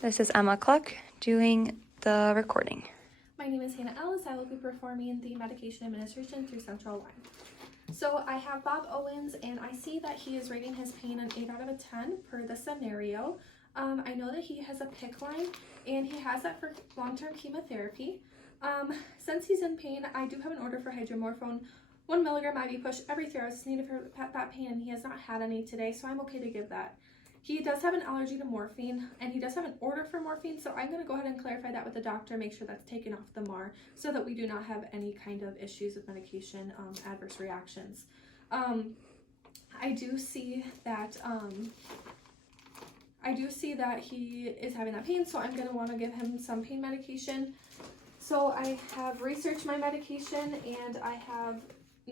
This is Emma Cluck doing the recording. My name is Hannah Ellis. I will be performing the medication administration through Central Line. So I have Bob Owens, and I see that he is rating his pain an 8 out of 10 per the scenario. I know that he has a PICC line, and he has that for long-term chemotherapy. Since he's in pain, I do have an order for hydromorphone, 1 milligram IV push every 3 hours is needed for that pain, and he has not had any today, so I'm okay to give that. He does have an allergy to morphine, and he does have an order for morphine, so I'm going to go ahead and clarify that with the doctor, make sure that's taken off the MAR, so that we do not have any kind of issues with medication, adverse reactions. I do see that he is having that pain, so I'm going to want to give him some pain medication. So I have researched my medication, and I have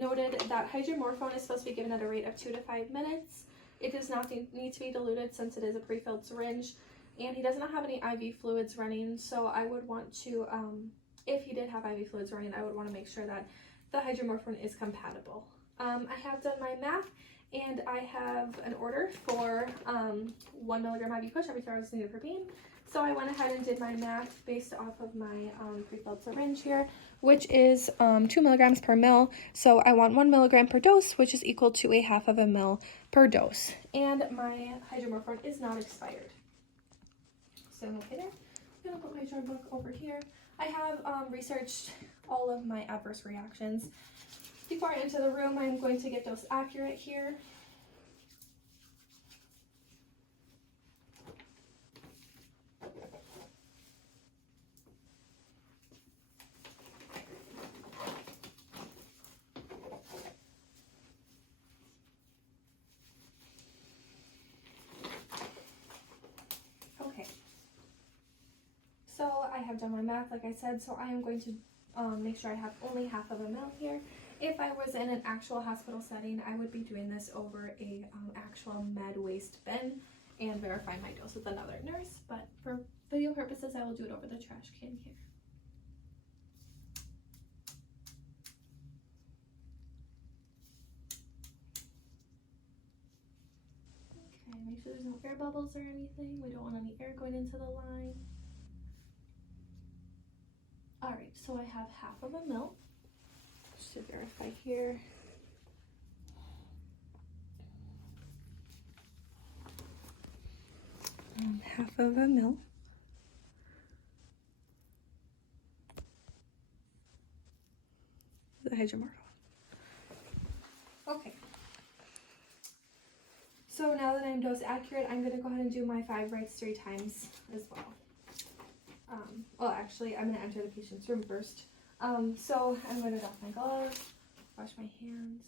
noted that hydromorphone is supposed to be given at a rate of 2 to 5 minutes. It does not need to be diluted since it is a pre-filled syringe, and he does not have any IV fluids running, so I would want to, if he did have IV fluids running, I would want to make sure that the hydromorphone is compatible. I have done my math, and I have an order for 1 milligram IV push every 3 hours needed for pain. So I went ahead and did my math based off of my pre-filled syringe here, which is 2 milligrams per mil. So I want 1 milligram per dose, which is equal to a half of a mil per dose. And my hydromorphone is not expired. So okay there. I'm gonna put my drug book over here. I have researched all of my adverse reactions. Before I enter the room, I'm going to get dose accurate here. So I have done my math, like I said, so I am going to make sure I have only half of a mil here. If I was in an actual hospital setting, I would be doing this over a actual med waste bin and verify my dose with another nurse, but for video purposes, I will do it over the trash can here. Okay, make sure there's no air bubbles or anything. We don't want any air going into the line. Alright, so I have half of a mil, just to verify here. Half of a mil. The hydromorphone. Okay. So now that I'm dose accurate, I'm going to go ahead and do my 5 rights 3 times as well. Well, actually, I'm going to enter the patient's room first. So I'm going to doff my gloves, wash my hands.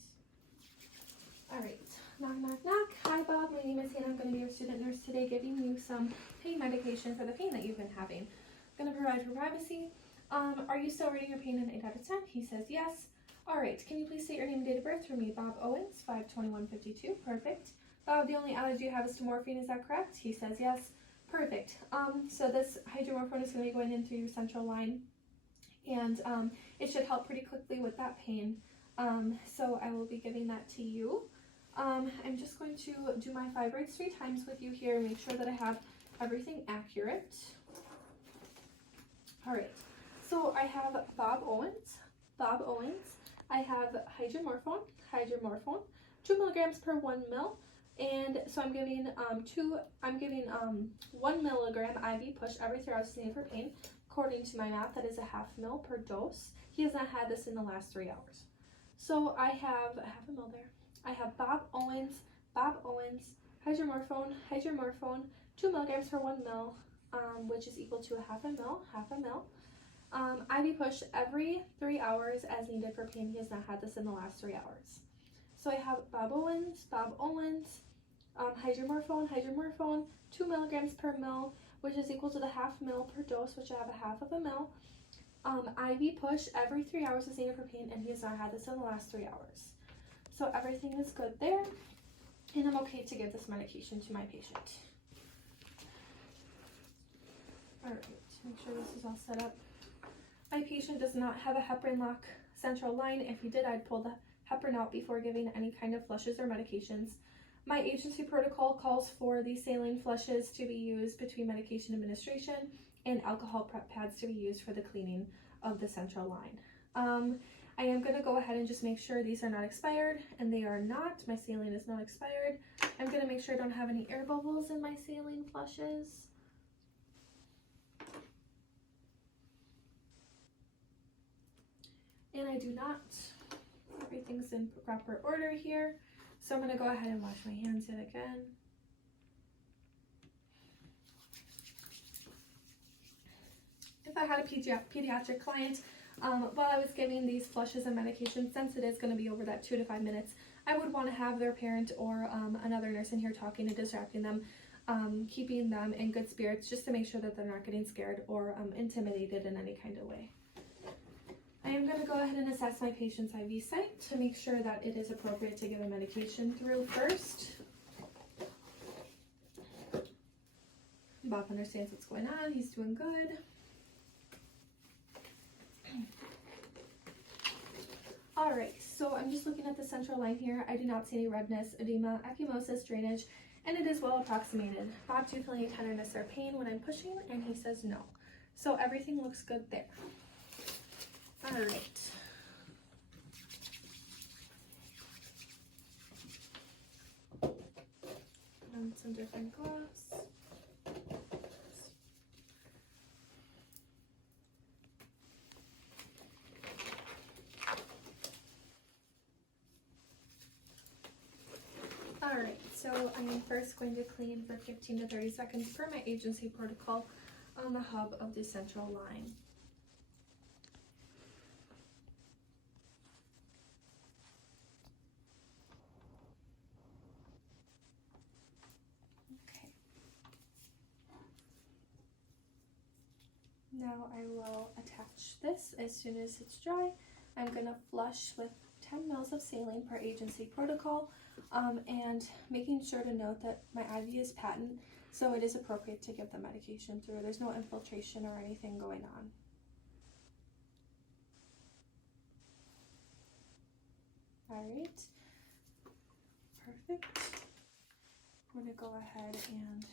Alright, knock, knock, knock. Hi, Bob. My name is Hannah. I'm going to be your student nurse today, giving you some pain medication for the pain that you've been having. I'm going to provide for privacy. Are you still rating your pain an 8 out of 10? He says yes. Alright, can you please state your name and date of birth for me? Bob Owens, 5/21/52. Perfect. Bob, the only allergy you have is to morphine, is that correct? He says yes. Perfect. So this hydromorphone is going to be going in through your central line, and it should help pretty quickly with that pain. So I will be giving that to you. I'm just going to do my 5 rights 3 times with you here, make sure that I have everything accurate. Alright, so I have Bob Owens. I have hydromorphone, 2 milligrams per 1 mil. And so I'm giving 1 milligram IV push every 3 hours needed for pain. According to my math, that is a half mil per dose. He has not had this in the last 3 hours. So I have a half a mil there. I have Bob Owens, hydromorphone, 2 milligrams per 1 mil, which is equal to a half a mil. IV push every 3 hours as needed for pain. He has not had this in the last 3 hours. So I have Bob Owens, hydromorphone, 2 milligrams per mil, which is equal to the half mil per dose, which I have a half of a mil. IV push every 3 hours is needed for pain, and he has not had this in the last 3 hours. So everything is good there, and I'm okay to give this medication to my patient. Alright, make sure this is all set up. My patient does not have a heparin lock central line. If he did, I'd pull the heparin out before giving any kind of flushes or medications. My agency protocol calls for the saline flushes to be used between medication administration and alcohol prep pads to be used for the cleaning of the central line. I am going to go ahead and just make sure these are not expired, and they are not. My saline is not expired. I'm going to make sure I don't have any air bubbles in my saline flushes. And I do not. Everything's in proper order here. So I'm going to go ahead and wash my hands yet again. If I had a pediatric client, while I was giving these flushes and medication, since it is going to be over that 2 to 5 minutes, I would want to have their parent or another nurse in here talking and distracting them, keeping them in good spirits, just to make sure that they're not getting scared or intimidated in any kind of way. I am going to go ahead and assess my patient's IV site to make sure that it is appropriate to give a medication through first. Bob understands what's going on. He's doing good. Alright, so I'm just looking at the central line here. I do not see any redness, edema, ecchymosis, drainage, and it is well approximated. Bob, do you feel any tenderness or pain when I'm pushing? And he says no. So everything looks good there. Alright. And some different gloves. Alright, so I am first going to clean for 15 to 30 seconds per my agency protocol on the hub of the central line. Okay. Now I will attach this as soon as it's dry. I'm going to flush with 10 mils of saline per agency protocol, and making sure to note that my IV is patent, so it is appropriate to give the medication through. There's no infiltration or anything going on. Alright, perfect. I'm going to go ahead and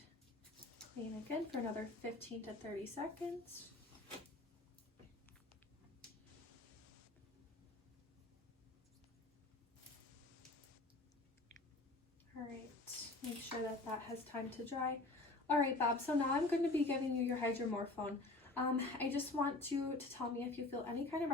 clean again for another 15 to 30 seconds. Alright, make sure that that has time to dry. Alright, Bob, so now I'm going to be giving you your hydromorphone. I just want you to tell me if you feel any kind of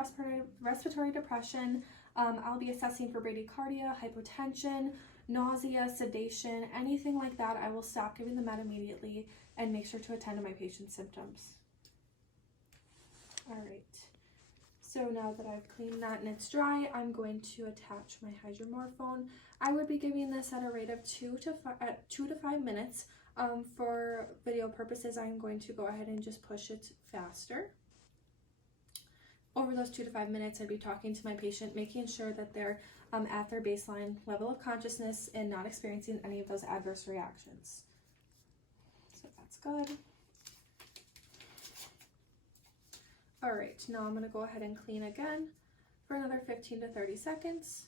respiratory depression. I'll be assessing for bradycardia, hypotension, nausea, sedation, anything like that. I will stop giving the med immediately and make sure to attend to my patient's symptoms. Alright, so now that I've cleaned that and it's dry, I'm going to attach my hydromorphone. I would be giving this at a rate of 2 to 5 minutes. For video purposes, I'm going to go ahead and just push it faster. Over those 2 to 5 minutes, I'd be talking to my patient, making sure that they're at their baseline level of consciousness and not experiencing any of those adverse reactions. So that's good. All right, now I'm going to go ahead and clean again for another 15 to 30 seconds.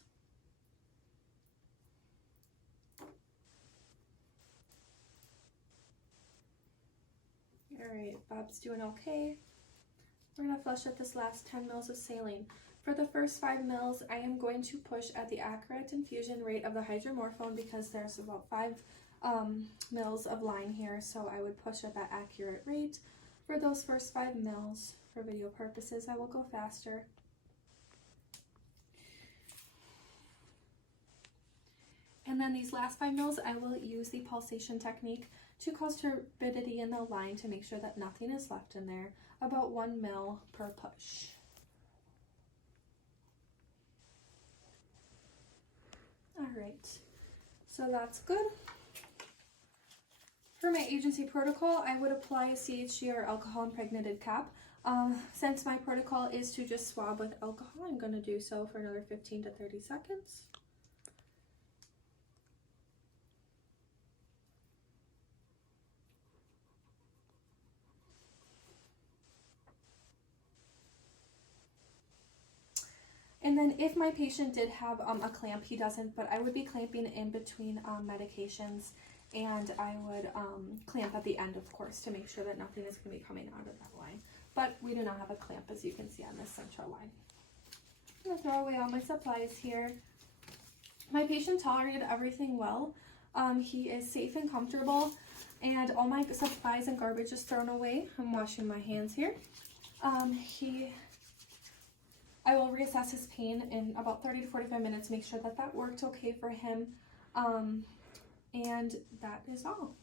All right, Bob's doing okay. We're going to flush at this last 10 mils of saline. For the first 5 mils, I am going to push at the accurate infusion rate of the hydromorphone because there's about 5 mils of line here, so I would push at that accurate rate. For those first 5 mils, for video purposes, I will go faster. And then these last 5 mils, I will use the pulsation technique to cause turbidity in the line to make sure that nothing is left in there, about 1 mil per push. Alright, so that's good. For my agency protocol, I would apply a CHG or alcohol impregnated cap. Since my protocol is to just swab with alcohol, I'm going to do so for another 15 to 30 seconds. And And then if my patient did have a clamp, he doesn't, but I would be clamping in between medications, and I would clamp at the end, of course, to make sure that nothing is going to be coming out of that line. But we do not have a clamp, as you can see on this central line. I'm going to throw away all my supplies here. My patient tolerated everything well. He is safe and comfortable, and all my supplies and garbage is thrown away. I'm washing my hands here. I will reassess his pain in about 30 to 45 minutes, make sure that that worked okay for him, and that is all.